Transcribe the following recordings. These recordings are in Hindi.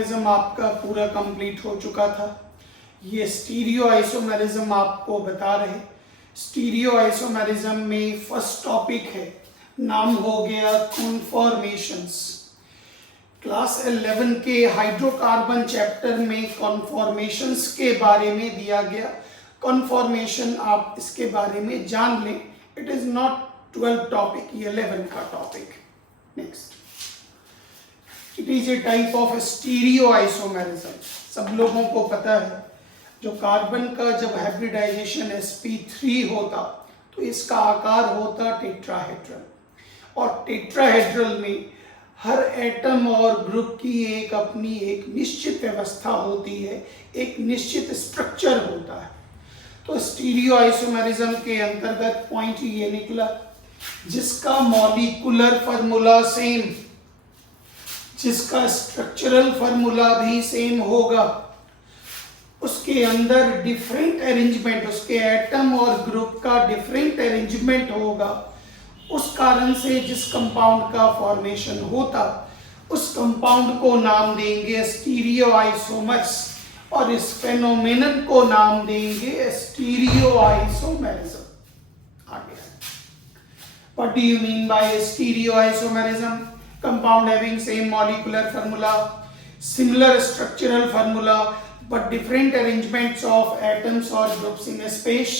आइसोमेरिज्म आपका पूरा कंप्लीट हो चुका था। ये स्टीरियो आइसोमेरिज्म आपको बता रहे। स्टीरियो आइसोमेरिज्म में फर्स्ट टॉपिक है, नाम हो गया कॉन्फॉर्मेशंस। क्लास 11 के हाइड्रोकार्बन चैप्टर में कॉन्फॉर्मेशंस के बारे में दिया गया। कॉन्फॉर्मेशन आप इसके बारे में जान लें, इट इज नॉट 12 टॉपिक, ये 11 का topic. Next, it is a type of stereo isomerism. सब लोगों को पता है, जो कार्बन का जब हाइब्रिडाइजेशन sp3 होता तो इसका आकार होता टेट्राहेड्रल, और टेट्राहेड्रल में हर एटम और ग्रुप की एक अपनी एक निश्चित व्यवस्था होती है, एक निश्चित स्ट्रक्चर होता है। तो स्टीरियो आइसोमेरिज्म के अंतर्गत पॉइंट ये निकला, जिसका मॉलिक्यूलर फार्मूला सेम, जिसका स्ट्रक्चरल फार्मूला भी सेम होगा, उसके अंदर डिफरेंट अरेंजमेंट, उसके एटम और ग्रुप का डिफरेंट अरेंजमेंट होगा। उस कारण से जिस कंपाउंड का फॉर्मेशन होता, उस कंपाउंड को नाम देंगे स्टीरियो आइसोमर्स, और इस फेनोमेनन को नाम देंगे स्टीरियो आइसोमेरिज्म। आगे, what do you mean by stereoisomerism? Compound having same molecular formula, similar structural formula, but different arrangements of atoms or groups in a space,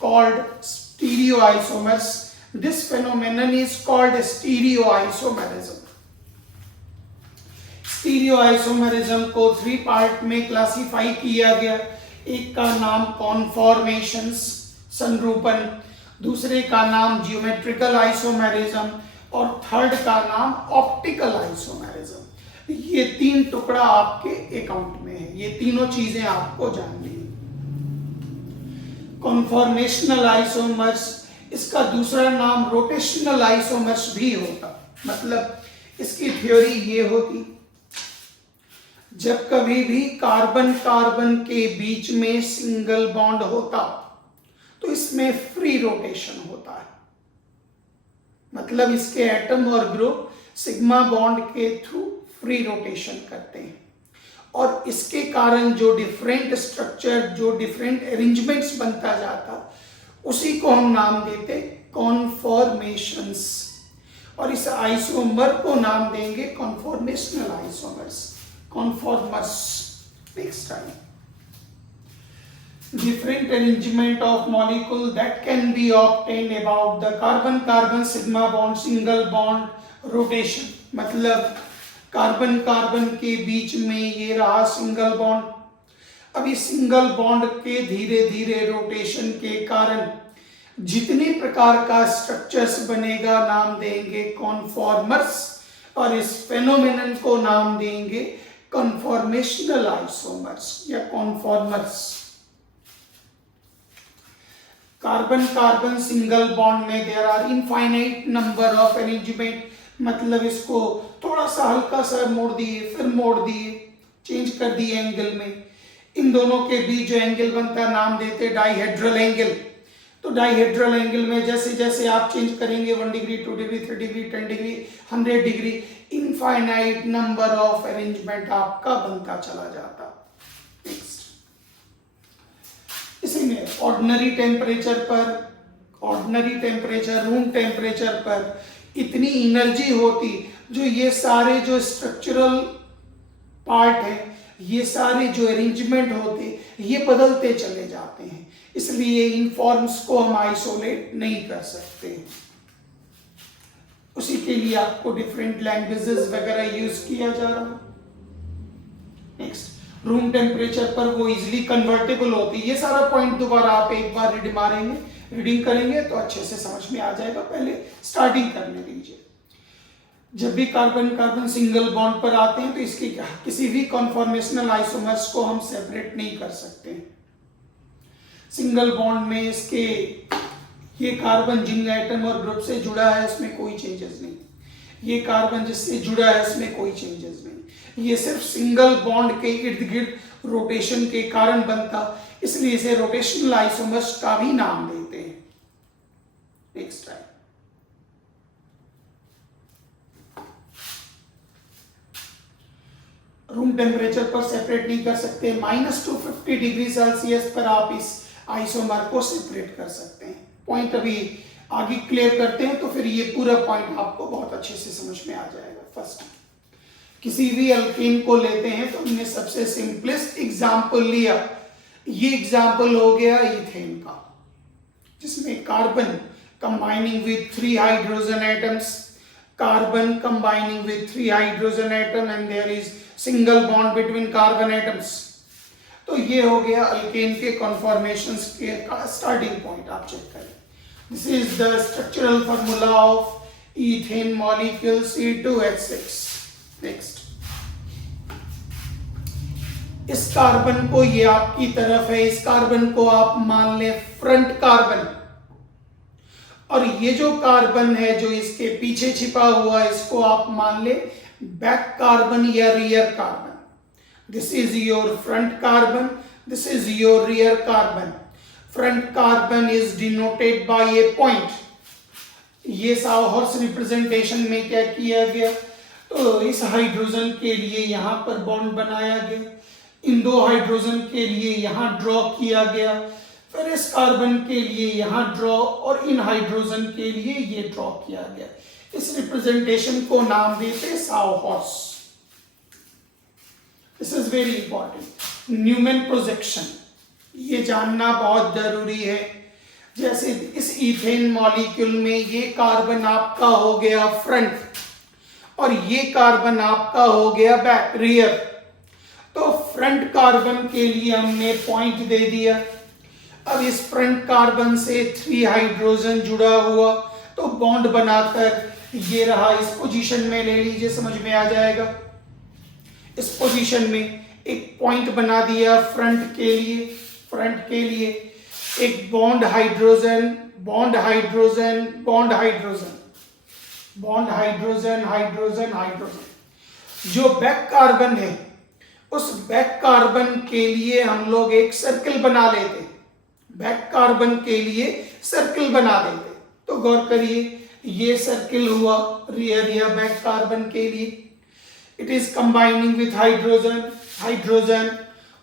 called stereoisomers. This phenomenon is called stereoisomerism. स्टीरियोआइसोमेरिज्म को 3 पार्ट में क्लासिफाई किया गया। एक का नाम कॉन्फॉर्मेशंस, संरूपण, दूसरे का नाम जियोमेट्रिकल आइसोमेरिज्म, और थर्ड का नाम ऑप्टिकल आइसोमेरिज्म। ये 3 टुकड़ा आपके अकाउंट में है, ये तीनों चीजें आपको जाननी है। कॉन्फॉर्मेशनल आइसोमर्स, इसका दूसरा नाम रोटेशनल आइसोमर्स भी होता। मतलब इसकी थ्योरी ये होती, जब कभी भी कार्बन कार्बन के बीच में सिंगल बॉन्ड होता तो इसमें फ्री रोटेशन होता है। मतलब इसके एटम और ग्रुप सिग्मा बॉन्ड के थ्रू फ्री रोटेशन करते हैं, और इसके कारण जो डिफरेंट स्ट्रक्चर, जो डिफरेंट अरेंजमेंट्स बनता जाता, उसी को हम नाम देते कॉन्फॉर्मेशंस, और इस आइसोमर को नाम देंगे conformational isomers, conformers. Next time, different arrangement of molecule that can be obtained about the carbon-carbon sigma bond, single bond rotation. मतलब कार्बन कार्बन के बीच में ये रहा सिंगल बॉन्ड। अब इस सिंगल बॉन्ड के धीरे धीरे रोटेशन के कारण जितने प्रकार का स्ट्रक्चर्स बनेगा नाम देंगे कॉन्फॉर्मर्स, और इस फेनोमेनन को नाम देंगे कॉन्फॉर्मेशनल आइसोमर्स या conformers. Carbon carbon single bond में there are infinite number of arrangement. मतलब इसको थोड़ा सा हल्का सा मोड़ दिए, फिर मोड़ दिए, चेंज कर दिए एंगल में, इन दोनों के बीच जो एंगल बनता है नाम देते डाइहेड्रल एंगल। तो डाइहेड्रल एंगल में जैसे जैसे आप चेंज करेंगे 1 degree, 2 degree, 3 degree, 10 degree, 100 degree, infinite number of arrangement आपका बनता चला जाता। नेक्स्ट, इसी में ऑर्डिनरी टेम्परेचर पर, ऑर्डिनरी टेम्परेचर, रूम टेम्परेचर पर इतनी एनर्जी होती, जो ये सारे जो स्ट्रक्चरल पार्ट है, ये सारे जो अरेंजमेंट होते, ये बदलते चले जाते हैं। इसलिए इन फॉर्म्स को हम आइसोलेट नहीं कर सकते। उसी के लिए आपको डिफरेंट लैंग्वेजेस वगैरह यूज किया जा रहा है। नेक्स्ट, रूम टेम्परेचर पर वो इजीली कन्वर्टेबल होती है। ये सारा पॉइंट दोबारा आप एक बार रीडिंग करेंगे तो अच्छे से समझ में आ जाएगा। पहले स्टार्टिंग करने दीजिए। जब भी कार्बन कार्बन सिंगल बॉन्ड पर आते हैं तो इसके किसी भी कॉन्फॉर्मेशनल आइसोमर्स को हम सेपरेट नहीं कर सकते। सिंगल बॉन्ड में इसके ये कार्बन जिन एटम और ग्रुप से जुड़ा है इसमें कोई चेंजेस नहीं, ये कार्बन जिससे जुड़ा है इसमें कोई चेंजेस नहीं। ये सिर्फ सिंगल बॉन्ड के इर्द गिर्द रोटेशन के कारण बनता, इसलिए इसे रोटेशनल आइसोमर्स का भी नाम देते हैं। नेक्स्ट टाइम, रूम टेम्परेचर पर सेपरेट नहीं कर सकते, -250 डिग्री सेल्सियस पर आप इस आइसोमर को सेपरेट कर सकते हैं। पॉइंट अभी आगे क्लियर करते हैं तो फिर ये पूरा पॉइंट आपको बहुत अच्छे से समझ में आ जाएगा। फर्स्ट किसी भी अल्केन को लेते हैं तो हमने सबसे सिंपलेस्ट एग्जांपल लिया, ये एग्जांपल हो गया इथेन का, जिसमें carbon combining with 3 hydrogen atoms, carbon combining with 3 hydrogen atom and there is single bond between carbon atoms. तो ये हो गया अल्केन के कॉन्फॉर्मेशंस के स्टार्टिंग पॉइंट, आप चेक करें। This is the structural formula of ethane molecule C2H6। Next, इस कार्बन को, ये आपकी तरफ है, इस कार्बन को आप मान ले फ्रंट कार्बन, और ये जो कार्बन है जो इसके पीछे छिपा हुआ है इसको आप मान ले बैक कार्बन या rear carbon. This is your front carbon, this is your rear carbon. Front carbon is denoted by A point. ये साउहॉर्स रिप्रेजेंटेशन में क्या किया गया, तो इस हाइड्रोजन के लिए यहां पर बॉन्ड बनाया गया, इन 2 हाइड्रोजन के लिए यहां ड्रॉ किया गया, फिर इस कार्बन के लिए यहां ड्रॉ और इन हाइड्रोजन के लिए ये ड्रॉ किया गया। इस रिप्रेजेंटेशन को नाम देते sawhorse. This is very important. Newman projection, ये जानना बहुत जरूरी है। जैसे इस इथेन मॉलिक्यूल में ये कार्बन आपका हो गया फ्रंट और ये कार्बन आपका हो गया बैक, रियर। तो फ्रंट कार्बन के लिए हमने पॉइंट दे दिया। अब इस फ्रंट कार्बन से 3 हाइड्रोजन जुड़ा हुआ, तो बॉन्ड बनाकर ये रहा, इस पोजीशन में ले लीजिए, समझ में आ जाएगा। इस पोजीशन में एक पॉइंट बना दिया फ्रंट के लिए, फ्रंट के लिए एक bond hydrogen, bond hydrogen, bond hydrogen, bond hydrogen, hydrogen, hydrogen. जो बैक कार्बन है उस बैक कार्बन के लिए हम लोग एक सर्कल बना लेते, बैक कार्बन के लिए सर्कल बना देते। तो गौर करिए, ये सर्कल हुआ रियर या बैक कार्बन के लिए। It is combining with hydrogen, hydrogen.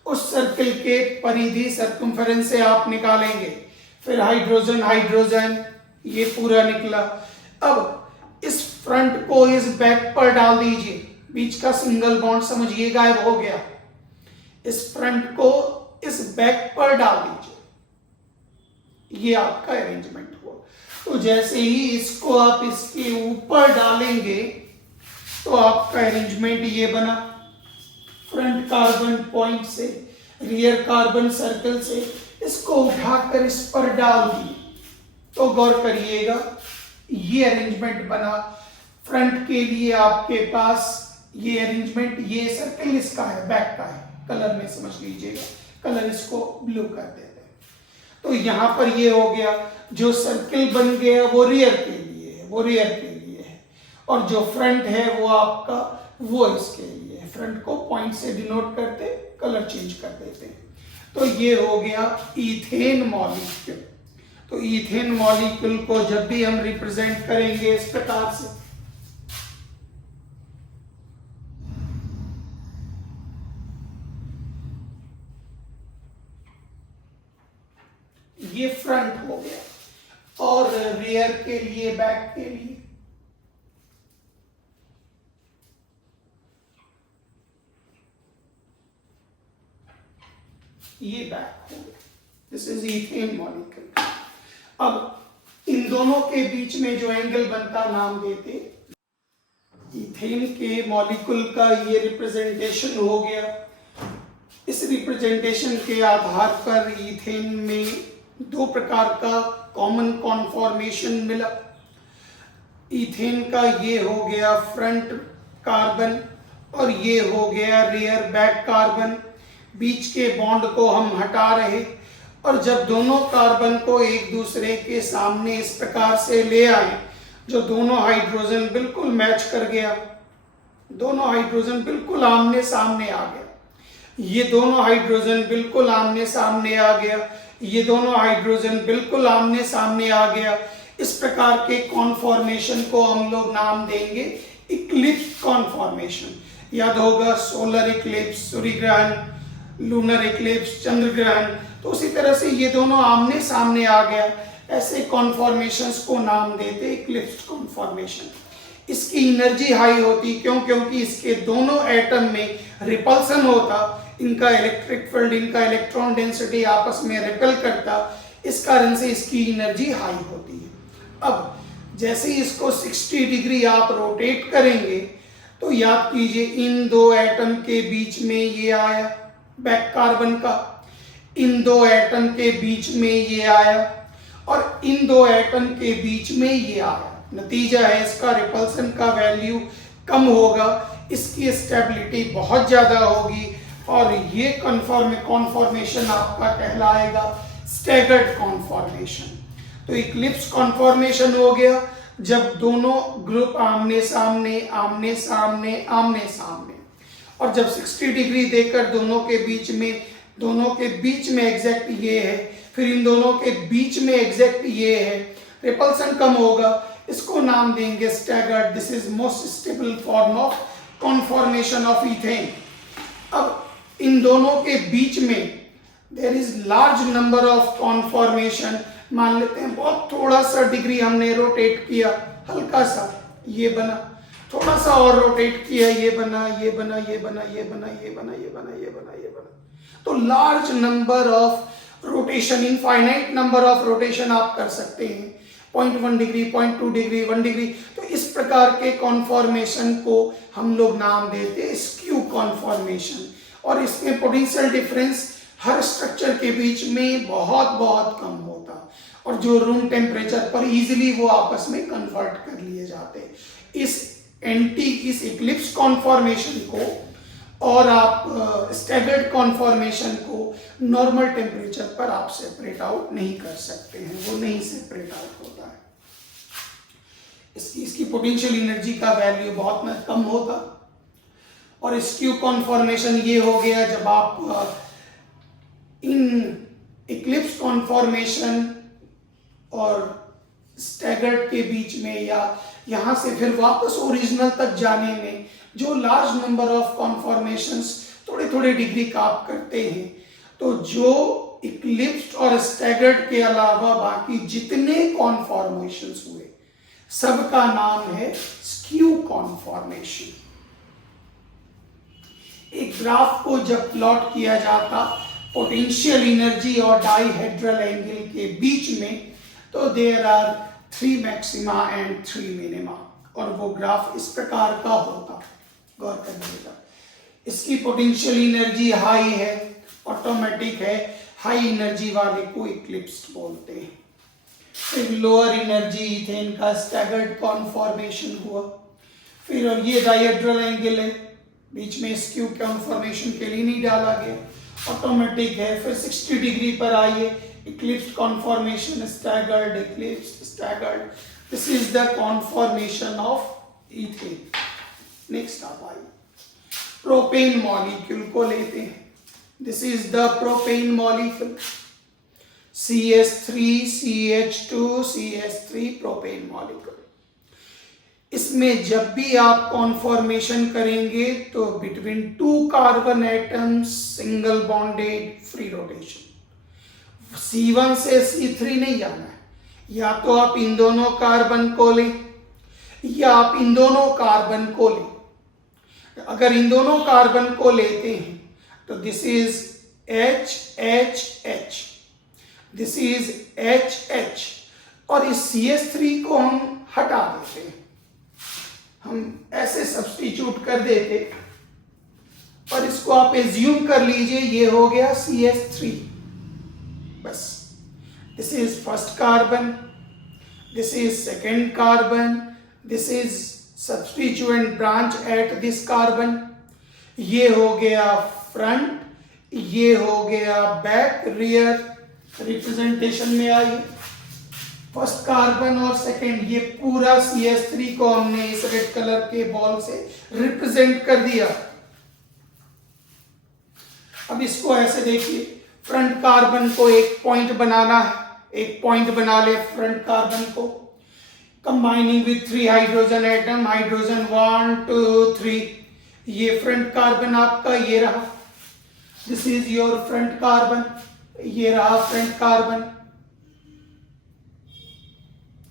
उस सर्कल के परिधि सर्कमफेरेंस से आप निकालेंगे, फिर हाइड्रोजन, हाइड्रोजन, ये पूरा निकला। अब इस फ्रंट को इस बैक पर डाल दीजिए, बीच का सिंगल बॉन्ड समझिए गायब हो गया। इस फ्रंट को इस बैक पर डाल दीजिए, ये आपका अरेंजमेंट हुआ। तो जैसे ही इसको आप इसके ऊपर डालेंगे तो आपका अरेंजमेंट ये बना, फ्रंट कार्बन पॉइंट से, रियर कार्बन सर्कल से इसको उठाकर इस पर डाल दिए। तो गौर करिएगा, ये अरेंजमेंट बना। फ्रंट के लिए आपके पास ये अरेंजमेंट, ये सर्कल इसका है, बैक का है, कलर में समझ लीजिएगा, कलर इसको ब्लू कर देते हैं। तो यहां पर ये हो गया, जो सर्कल बन गया वो रियर के लिए है, वो रियर के लिए है, और जो फ्रंट है वो आपका, वो इसके लिए है। फ्रंट को पॉइंट से डिनोट करते, कलर चेंज कर देते हैं। तो ये हो गया इथेन मॉलिक्यूल। तो इथेन मॉलिक्यूल को जब भी हम रिप्रेजेंट करेंगे इस प्रकार से, ये फ्रंट हो गया, और रियर के लिए, बैक के लिए ये बैक हो गया। This is ethane molecule. अब इन दोनों के बीच में जो एंगल बनता नाम देते, इथेन के मॉलिक्यूल का ये रिप्रेजेंटेशन हो गया। इस रिप्रेजेंटेशन के आधार पर इथेन में 2 प्रकार का कॉमन कॉन्फॉर्मेशन मिला। इथेन का ये हो गया फ्रंट कार्बन और ये हो गया रियर बैक कार्बन। बीच के बॉन्ड को हम हटा रहे, और जब दोनों कार्बन को एक दूसरे के सामने इस प्रकार से ले आए, जो दोनों हाइड्रोजन बिल्कुल मैच कर गया, दोनों हाइड्रोजन बिल्कुल आमने सामने आ गया, ये दोनों हाइड्रोजन बिल्कुल आमने सामने आ गया, ये दोनों हाइड्रोजन बिल्कुल आमने सामने आ गया। इस प्रकार के कॉन्फॉर्मेशन को हम लोग नाम देंगे इक्लिप्स कॉन्फॉर्मेशन। याद होगा सोलर इक्लिप्स सूर्य ग्रहण, लूनर इक्लिप्स चंद्र ग्रहण। तो उसी तरह से ये दोनों आमने सामने आ गया, ऐसे कॉन्फॉर्मेशंस को नाम देते इक्लिप्स कॉन्फॉर्मेशन। इसकी एनर्जी हाई होती क्यों? क्योंकि इसके दोनों एटम में रिपल्सन होता, इनका इलेक्ट्रिक फील्ड, इनका इलेक्ट्रॉन डेंसिटी आपस में रिपेल करता, इस कारण से इसकी एनर्जी हाई होती है। अब जैसे ही इसको 60 डिग्री आप रोटेट करेंगे तो याद कीजिए इन दो एटम के बीच में ये आया बैक कार्बन का, इन दो एटम के बीच में ये आया और इन दो एटम के बीच में ये आया। नतीजा है इसका रिपल्सन का वैल्यू कम होगा, इसकी स्टेबिलिटी बहुत ज्यादा होगी और ये कॉन्फॉर्मेशन आपका कहलाएगा स्टैगर्ड कॉन्फॉर्मेशन। तो इक्लिप्स कॉन्फॉर्मेशन हो गया जब दोनों ग्रुप आमने सामने आमने सामने आमने सामने, और जब 60 डिग्री देकर दोनों के बीच में एग्जैक्ट ये है, फिर इन दोनों के बीच में एग्जैक्ट ये है, रिपल्सन कम होगा, इसको नाम देंगे staggered. This is most stable form of conformation of ethane. अब इन दोनों के बीच में there is large number of conformation. मान लेते हैं बहुत थोड़ा सा डिग्री हमने रोटेट किया, हल्का सा ये बना, थोड़ा सा और रोटेट किया, ये बना, ये बना, ये बना, ये बना, ये बना, ये बना, ये बना, ये बना। तो large number of rotation, infinite number of rotation आप कर सकते हैं, 0.1 डिग्री, 0.2 डिग्री, 1 डिग्री। तो इस प्रकार के कॉन्फॉर्मेशन को हम लोग नाम देते हैं स्क्यू कॉन्फॉर्मेशन। और इसमें पोटेंशियल डिफरेंस हर स्ट्रक्चर के बीच में बहुत बहुत कम होता और जो रूम टेम्परेचर पर इजीली वो आपस में कन्वर्ट कर लिए जाते। इस इक्लिप्स कॉन्फॉर्मेशन को और आप स्टैगर्ड कॉन्फॉर्मेशन को नॉर्मल टेम्परेचर पर आप सेपरेट आउट नहीं कर सकते हैं, वो नहीं सेपरेट आउट होता है। इसकी पोटेंशियल एनर्जी का वैल्यू बहुत कम होता। और स्क्यू कॉन्फॉर्मेशन ये हो गया जब आप इन इक्लिप्स कॉन्फॉर्मेशन और स्टैगर्ड के बीच में या यहां से फिर वापस ओरिजिनल तक जाने में जो लार्ज नंबर ऑफ कॉन्फॉर्मेशंस थोड़े थोड़े डिग्री का आप करते हैं, तो जो इक्लिप्स और स्टैगर्ड के अलावा बाकी जितने कॉन्फॉर्मेशंस हुए सबका नाम है स्क्यू कॉन्फॉर्मेशन। एक ग्राफ को जब प्लॉट किया जाता पोटेंशियल एनर्जी और डाइहेड्रल एंगल के बीच में, तो there are 3 maxima and 3 minima, और वो ग्राफ इस प्रकार का होता। गौर करिएगा, इसकी पोटेंशियल एनर्जी हाई है, ऑटोमेटिक है, हाई एनर्जी वाले को इक्लिप्स बोलते हैं। फिर लोअर एनर्जी इथेन का स्टैगर्ड कॉन्फॉर्मेशन हुआ। फिर और ये डाइहेड्रल एंगल है, बीच में स्क्यू कॉन्फॉर्मेशन के लिए नहीं डाला गया, ऑटोमेटिक है। फिर 60 डिग्री पर आइए, Eclipse conformation, staggered, Eclipse, staggered. This is the conformation of ethane. Next आप आइए, प्रोपेन मॉलिक्यूल को लेते हैं। This is the propane molecule, CH3 CH2 CH3 propane molecule. इसमें जब भी आप कॉन्फॉर्मेशन करेंगे तो between 2 carbon atoms single bonded free rotation. C1 से C3 नहीं जाना है, या तो आप इन दोनों कार्बन को लें या आप इन दोनों कार्बन को लें। अगर इन दोनों कार्बन को लेते हैं तो this is HHH, this is HH, और इस CH3 को हम हटा देते हैं, हम ऐसे सब्स्टिट्यूट कर देते और इसको आप एज्यूम कर लीजिए ये हो गया CH3। बस, this is first carbon, this is second carbon, this is substituent branch at this carbon. ये हो गया फ्रंट, ये हो गया बैक, रियर। रिप्रेजेंटेशन में आइए, फर्स्ट कार्बन और सेकेंड, ये पूरा CH3 को हमने इस रेड कलर के बॉल से रिप्रेजेंट कर दिया। अब इसको ऐसे देखिए, फ्रंट कार्बन को एक पॉइंट बनाना है, एक पॉइंट बना ले फ्रंट कार्बन को, combining with 3 hydrogen atom, hydrogen 1 2 3, ये फ्रंट कार्बन आपका ये रहा, this is your front carbon, ये रहा फ्रंट कार्बन,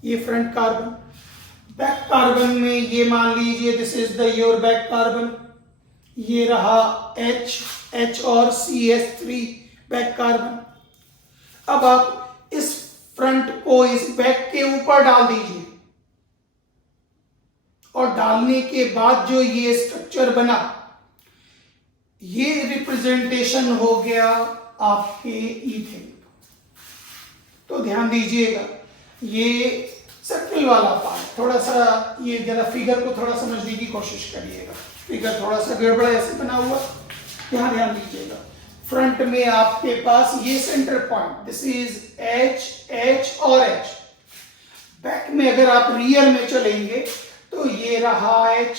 ये फ्रंट कार्बन। बैक कार्बन में ये मान लीजिए this is the your back carbon, ये रहा H और CH3 बैक कार्बन। अब आप इस फ्रंट को इस बैक के ऊपर डाल दीजिए और डालने के बाद जो ये स्ट्रक्चर बना, ये रिप्रेजेंटेशन हो गया आपके ईथेन। तो ध्यान दीजिएगा, ये सर्कल वाला पार्ट थोड़ा सा, ये जरा फिगर को थोड़ा समझने की कोशिश करिएगा, फिगर थोड़ा सा गड़बड़ ऐसे बना हुआ, यहाँ ध्यान दीजिएगा। फ्रंट में आपके पास ये centre point, this is H और H। बैक में अगर आप रियल में चलेंगे तो ये रहा H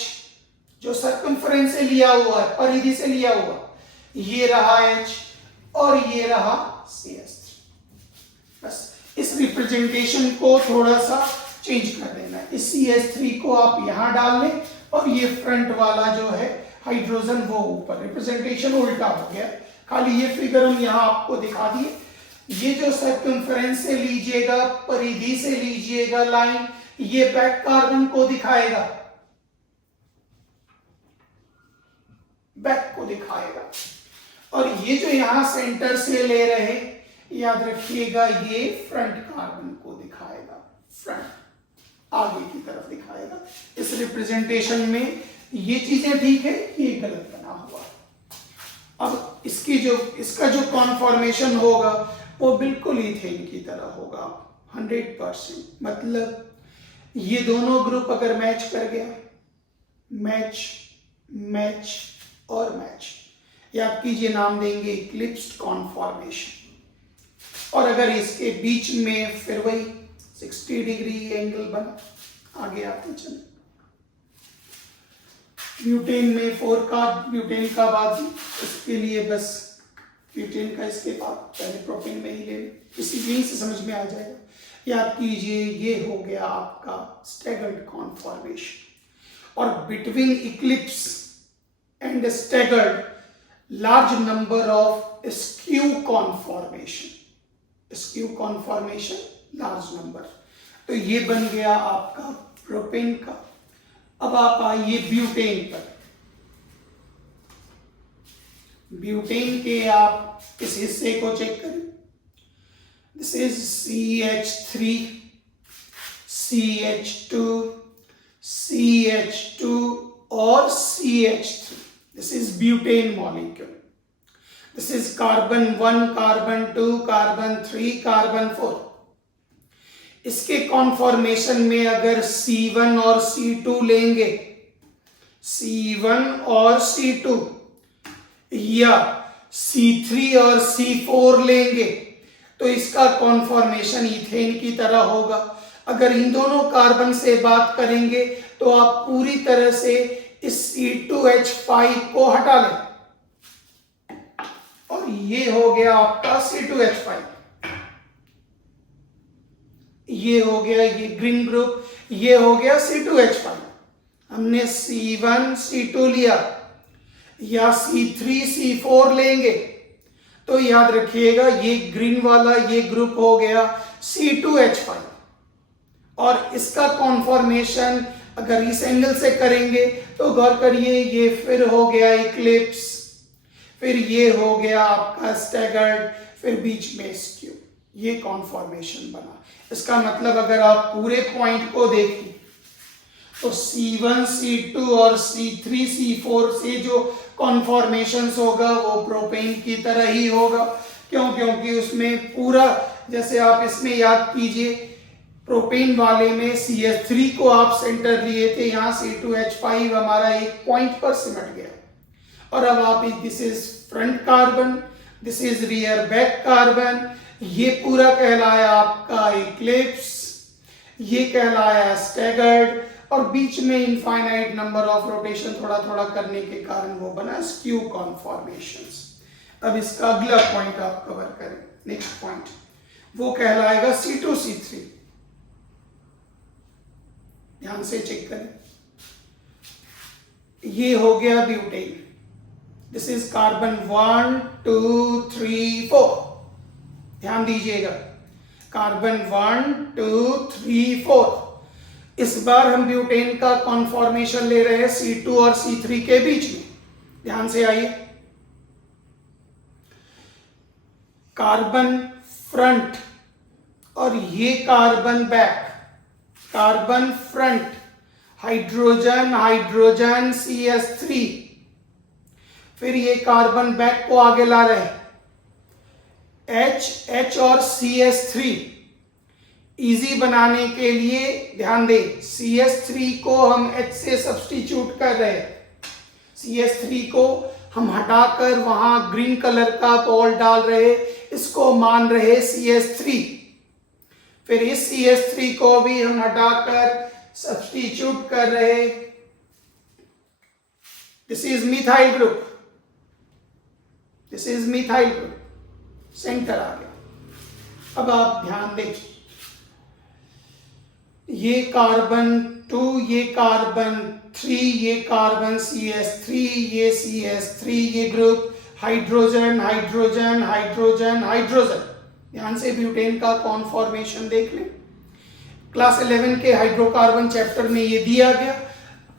जो सर्कमफ्रेंस से लिया हुआ है, परिधि से लिया हुआ, ये रहा H और ये रहा CH3। बस इस रिप्रेजेंटेशन को थोड़ा सा चेंज कर देना है। इस CH3 को आप यहां डाल लें और ये फ्रंट वाला जो है हाइड्रोजन वो ऊपर, रिप्रेजेंटेशन उल्टा हो गया। खाली ये फिगर हम यहां आपको दिखा दिए। ये जो सर्कमफ्रेंस से लीजिएगा, परिधि से लीजिएगा लाइन, ये बैक कार्बन को दिखाएगा, बैक को दिखाएगा, और ये जो यहां सेंटर से ले रहे, याद रखिएगा, ये फ्रंट कार्बन को दिखाएगा, फ्रंट आगे की तरफ दिखाएगा। इस रिप्रेजेंटेशन में ये चीजें ठीक है, ये गलत बना हुआ। अब इसका जो कॉन्फॉर्मेशन होगा वो बिल्कुल इथेन की तरह होगा 100%। मतलब ये दोनों ग्रुप अगर मैच कर गया, मैच मैच और मैच, याद कीजिए नाम देंगे इक्लिप्स्ड कॉन्फॉर्मेशन। और अगर इसके बीच में फिर वही 60 डिग्री एंगल बना, आगे आते चले। ब्यूटेन में 4 का ब्यूटेन का बाद, इसके लिए बस ब्यूटेन का इसके बाद पहले प्रोपेन में ही ले, इसी यहीं से समझ में आ जाएगा। याद कीजिए ये हो गया आपका स्टैगर्ड कॉन्फॉर्मेशन। और between Eclipse and staggered large number of skew conformation, skew conformation large number. तो ये बन गया आपका प्रोपेन का। अब आप आइए ब्यूटेन पर। ब्यूटेन के आप इस हिस्से को चेक करें, this is CH3, CH2, CH2 और CH3। This is butane molecule. This is carbon 1, carbon 2, carbon 3, carbon 4। इसके कॉन्फॉर्मेशन में अगर C1 और C2 लेंगे, C1 और C2, या C3 और C4 लेंगे, तो इसका कॉन्फॉर्मेशन इथेन की तरह होगा। अगर इन दोनों कार्बन से बात करेंगे तो आप पूरी तरह से इस C2H5 को हटा लें और ये हो गया आपका C2H5। ये हो गया ये ग्रीन ग्रुप, ये हो गया C2H5। हमने C1 C2 लिया, या C3 C4 लेंगे तो याद रखिएगा ये ग्रीन वाला ये ग्रुप हो गया C2H5। और इसका कॉन्फॉर्मेशन अगर इस एंगल से करेंगे तो गौर करिए ये फिर हो गया इक्लिप्स, फिर ये हो गया आपका स्टैगर्ड, फिर बीच में स्क्यू, ये कॉन्फॉर्मेशन बना। इसका मतलब अगर आप पूरे पॉइंट को देखें तो C1 C2 और C3 C4 से जो कॉन्फॉर्मेशंस होगा वो प्रोपेन की तरह ही होगा। क्यों? क्योंकि उसमें पूरा, जैसे आप इसमें याद कीजिए प्रोपेन वाले में CH3 को आप सेंटर लिए थे, यहाँ C2H5 हमारा एक पॉइंट पर सिमट गया। और अब आप this is front carbon, this is rear back carbon, ये पूरा कहलाया आपका इक्लिप्स, ये कहलाया स्टैगर्ड, और बीच में इनफाइनाइट नंबर ऑफ रोटेशन थोड़ा थोड़ा करने के कारण वो बना स्क्यू कॉन्फॉर्मेशंस। अब इसका अगला पॉइंट आप कवर करें, नेक्स्ट पॉइंट, वो कहलाएगा C2C3। ध्यान से चेक करें, ये हो गया ब्यूटेन। This is carbon 1 2 3 4। ध्यान दीजिएगा, कार्बन 1 2 3 4। इस बार हम ब्यूटेन का कॉन्फॉर्मेशन ले रहे हैं C2 और C3 के बीच में। ध्यान से आइए, कार्बन फ्रंट और ये carbon back. Carbon front hydrogen hydrogen CH3, फिर ये कार्बन बैक को आगे ला रहे हैं H और CH3। इजी बनाने के लिए ध्यान दें, CH3 को हम H से सब्स्टिट्यूट कर रहे हैं। CH3 को हम हटाकर वहां ग्रीन कलर का बॉल डाल रहे, इसको मान रहे CH3। फिर इस CH3 को भी हम हटाकर सब्स्टिट्यूट कर रहे, this is methyl group, this is methyl group, centre आ गया। अब आप ध्यान दें, ये कार्बन 2, ये कार्बन 3, ये कार्बन CH3, ये CH3, ये group hydrogen hydrogen hydrogen hydrogen. ध्यान से ब्यूटेन का कॉन्फॉर्मेशन देख लें। क्लास 11 के हाइड्रोकार्बन चैप्टर में ये दिया गया,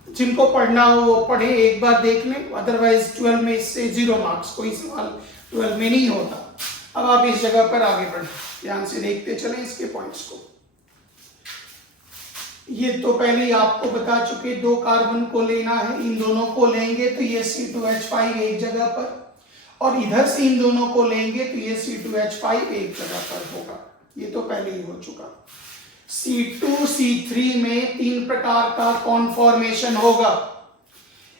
जिनको पढ़ना हो वो पढ़े, एक बार देख लें, अदरवाइज 12 में इससे 0 मार्क्स, कोई सवाल 12 में नहीं होता। अब आप इस जगह पर आगे बढ़े, ध्यान से देखते चलें इसके पॉइंट्स को। ये तो पहले ही आपको बता चुके, 2 कार्बन को लेना है, इन दोनों को लेंगे तो ये C2H5 एक जगह पर, और इधर से इन दोनों को लेंगे तो ये C2H5 एक जगह पर होगा। ये तो पहले ही हो चुका। C2 C3 में 3 प्रकार का कॉन्फॉर्मेशन होगा।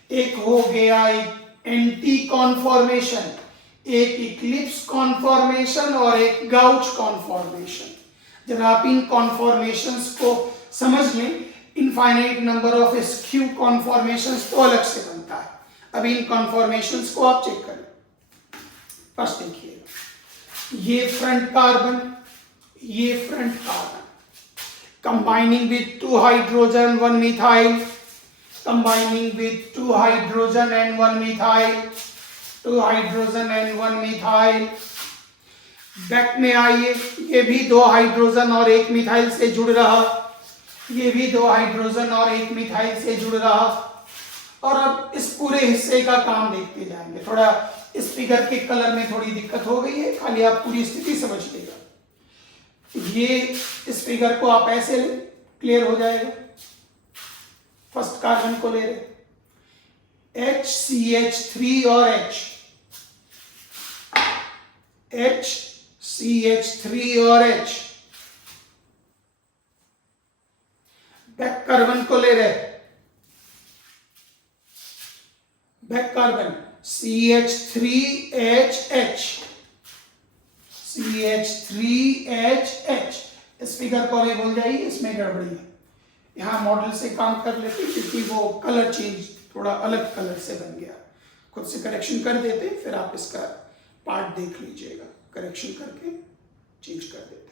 एक हो गया एंटी कॉन्फॉर्मेशन, एक इक्लिप्स कॉन्फॉर्मेशन और एक गाउच कॉन्फॉर्मेशन। जब आप इन कॉन्फॉर्मेशंस को समझ लें, इनफाइनाइट नंबर ऑफ स्क्यू कॉन्फॉर्मेशंस तो अलग से बनता है। अब इन कॉन्फॉर्मेशंस को आप चेक करें। फर्स्ट देखिए, ये फ्रंट कार्बन, ये front carbon, combining with 2 hydrogen 1 methyl, combining with 2 hydrogen and 1 methyl, 2 hydrogen and 1 methyl। Back में आइए, ये भी 2 हाइड्रोजन और 1 मिथाइल से जुड़ रहा, ये भी 2 हाइड्रोजन और 1 मिथाइल से जुड़ रहा। और अब इस पूरे हिस्से का काम देखते जाएंगे। थोड़ा इस फिगर के कलर में थोड़ी दिक्कत हो गई है, खाली आप पूरी स्थिति समझ लीजिएगा। ये इस फिगर को आप ऐसे ले, क्लियर हो जाएगा। फर्स्ट कार्बन को ले रहे, HCH3 और HCH3 और H। बैक कार्बन को ले रहे, बैक कार्बन CH3HH, CH3HH। इस फिगर को भी भूल जाइए, इसमें गड़बड़ी है। यहाँ मॉडल से काम कर लेते क्योंकि वो कलर चेंज थोड़ा अलग कलर से बन गया, खुद से करेक्शन कर देते, फिर आप इसका पार्ट देख लीजिएगा, करेक्शन करके चेंज कर देते।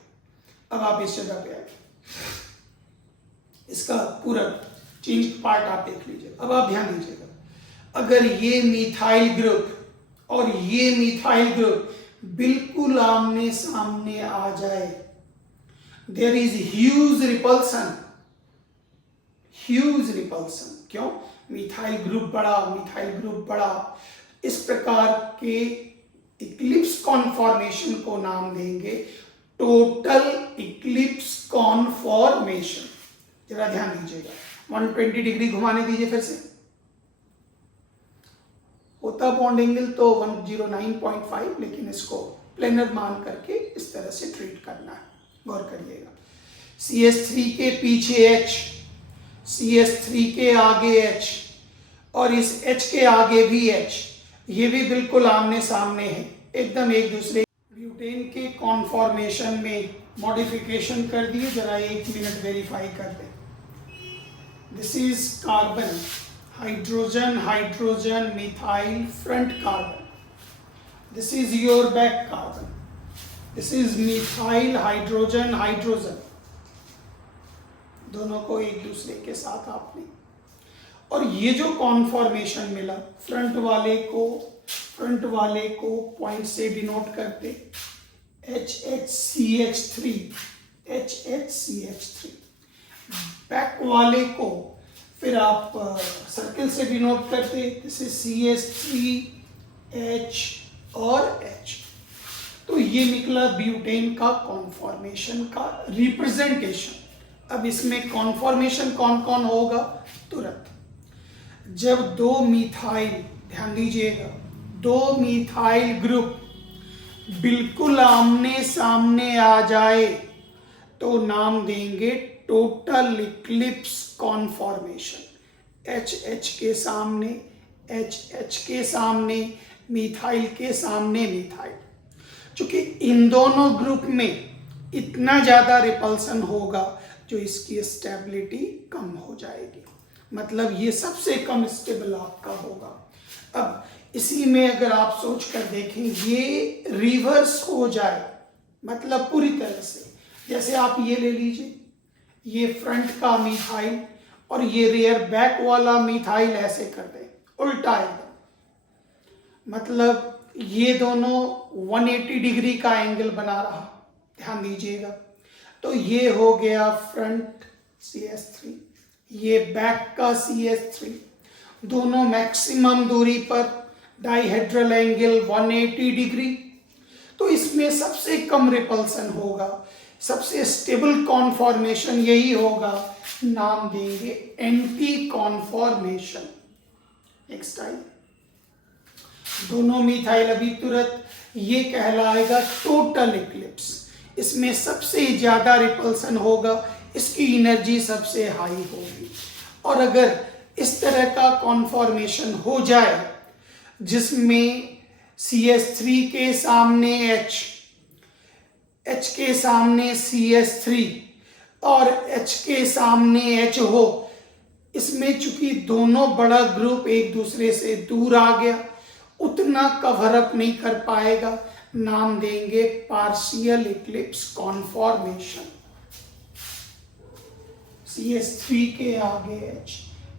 अब आप इस जगह पे आए, इसका पूरा चेंज पार्ट आप देख लीजिए। अब आप ध्यान दीजिएगा, अगर ये मिथाइल ग्रुप और ये मिथाइल ग्रुप बिल्कुल आमने सामने आ जाए, there is huge repulsion, huge repulsion. क्यों? मिथाइल ग्रुप बड़ा, मिथाइल ग्रुप बड़ा। इस प्रकार के इक्लिप्स कॉन्फॉर्मेशन को नाम देंगे टोटल इक्लिप्स कॉन्फॉर्मेशन। जरा ध्यान दीजिएगा, 120 डिग्री घुमाने दीजिए फिर से। होता बॉन्ड एंगल तो 109.5, लेकिन इसको प्लेनर मान करके इस तरह से ट्रीट करना है, गौर करिएगा। CH3 के पीछे H, CH3 के आगे H और इस H के आगे भी H, ये भी बिल्कुल आमने सामने है, एकदम एक दूसरे। ब्यूटेन के कॉन्फॉर्मेशन में मॉडिफिकेशन कर दिए, जरा 1 मिनट वेरीफाई कर लें। This is carbon, hydrogen hydrogen methyl front carbon, this is your back carbon, this is methyl hydrogen hydrogen, दोनों को एक दूसरे के साथ आपने। और ये जो कॉन्फॉर्मेशन मिला फ्रंट वाले को पॉइंट से डिनोट करते HHCH3, HHCH3। बैक वाले को फिर आप सर्किल से डिनोट करते, जैसे CH3H और H। तो ये निकला ब्यूटेन का कॉन्फॉर्मेशन का रिप्रेजेंटेशन। अब इसमें कॉन्फॉर्मेशन कौन कौन होगा तुरंत, जब दो मिथाइल, ध्यान दीजिएगा, दो मिथाइल ग्रुप बिल्कुल आमने सामने आ जाए तो नाम देंगे टोटल इक्लिप्स कॉन्फॉर्मेशन। HH के सामने HH के सामने मिथाइल के सामने मिथाइल। क्योंकि इन दोनों ग्रुप में इतना ज्यादा रिपल्सन होगा जो इसकी स्टेबिलिटी कम हो जाएगी, मतलब ये सबसे कम स्टेबल आपका होगा। अब इसी में अगर आप सोच कर देखें, ये रिवर्स हो जाए, मतलब पूरी तरह से, जैसे आप ये ले लीजिए, ये फ्रंट का मिथाइल और ये रियर बैक वाला मिथाइल ऐसे कर दें उल्टा एकदम, मतलब ये दोनों 180 डिग्री का एंगल बना रहा, ध्यान दीजिएगा। तो ये हो गया फ्रंट CH3, ये बैक का CH3, दोनों मैक्सिमम दूरी पर डाइहेड्रल एंगल 180 डिग्री। तो इसमें सबसे कम रिपल्सन होगा, सबसे स्टेबल कॉन्फॉर्मेशन यही होगा, नाम देंगे एंटी कॉन्फॉर्मेशन। नेक्स्ट टाइम दोनों मिथाइल अभी तुरंत, ये कहलाएगा टोटल इक्लिप्स। इसमें सबसे ज्यादा रिपल्सन होगा, इसकी एनर्जी सबसे हाई होगी। और अगर इस तरह का कॉन्फॉर्मेशन हो जाए जिसमें CH3 के सामने H के सामने CH3 और H के सामने H हो, इसमें चूंकि दोनों बड़ा ग्रुप एक दूसरे से दूर आ गया, उतना कवर अप नहीं कर पाएगा, नाम देंगे पार्शियल इक्लिप्स कॉन्फॉर्मेशन। CH3 के आगे H,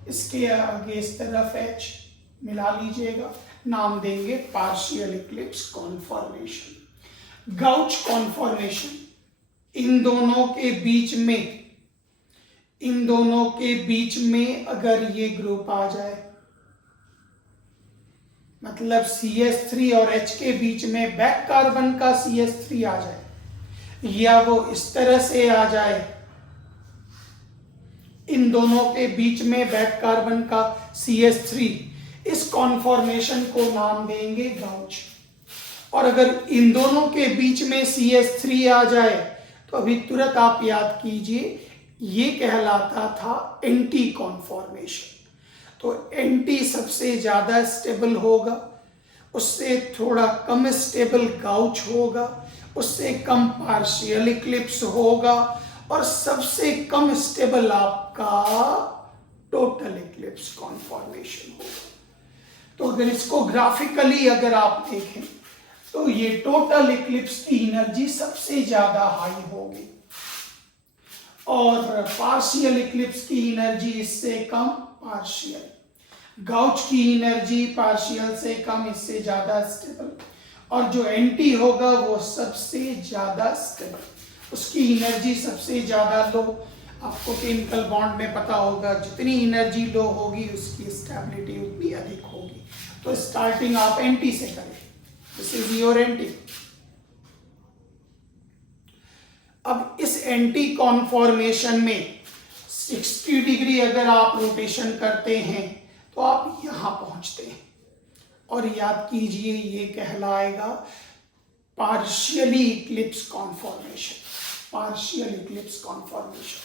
इसके आगे इस तरफ H मिला लीजिएगा, नाम देंगे partial eclipse conformation. Gauche conformation, इन दोनों के बीच में अगर ये ग्रुप आ जाए, मतलब CH3 और H के बीच में बैक कार्बन का CH3 आ जाए, या वो इस तरह से आ जाए, इन दोनों के बीच में बैक कार्बन का CH3, इस कॉन्फॉर्मेशन को नाम देंगे गाउच। और अगर इन दोनों के बीच में CH3 आ जाए तो अभी तुरंत आप याद कीजिए, ये कहलाता था एंटी कॉन्फॉर्मेशन। तो एंटी सबसे ज्यादा स्टेबल होगा, उससे थोड़ा कम स्टेबल गाउच होगा, उससे कम पार्शियल इक्लिप्स होगा, और सबसे कम स्टेबल आपका टोटल इक्लिप्स कॉन्फॉर्मेशन होगा। तो अगर इसको ग्राफिकली अगर आप देखें तो ये टोटल इक्लिप्स की एनर्जी सबसे ज्यादा हाई होगी और पार्शियल इक्लिप्स की एनर्जी इससे कम, पार्शियल गाउच की एनर्जी पार्शियल से कम, इससे ज्यादा स्टेबल, और जो एंटी होगा वो सबसे ज्यादा स्टेबल, उसकी एनर्जी सबसे ज्यादा लो। आपको केमिकल बॉन्ड में पता होगा, जितनी एनर्जी लो होगी उसकी स्टेबिलिटी उतनी अधिक होगी। तो स्टार्टिंग आप एंटी से करें, दिस इज योर एंटी। अब इस एंटी कॉन्फॉर्मेशन में 60 डिग्री अगर आप रोटेशन करते हैं तो आप यहां पहुंचते हैं, और याद कीजिए ये कहलाएगा partially Eclipse conformation, partial eclipse conformation.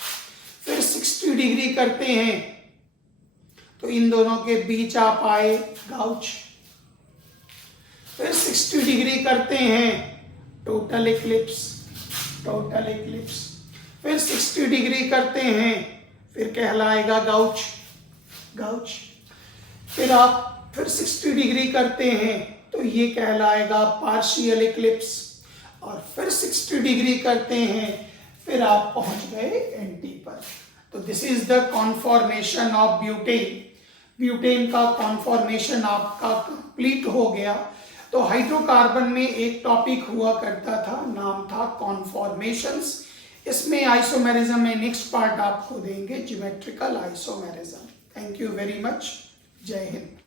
फिर 60 डिग्री करते हैं तो इन दोनों के बीच आप आए गाउच। फिर 60 डिग्री करते हैं टोटल इक्लिप्स, टोटल इक्लिप्स। फिर 60 डिग्री करते हैं, फिर कहलाएगा गाउच, गाउच। फिर 60 डिग्री करते हैं तो ये कहलाएगा पार्शियल इक्लिप्स, और फिर 60 डिग्री करते हैं, फिर आप पहुंच गए एंटी पर। तो this is the conformation of butane. Butane का कॉन्फॉर्मेशन आपका कंप्लीट हो गया। तो हाइड्रोकार्बन में एक टॉपिक हुआ करता था, नाम था कॉन्फॉर्मेशंस। इसमें आइसोमेरिज्म में नेक्स्ट पार्ट आपको देंगे geometrical isomerism. Thank you very much. जय हिंद।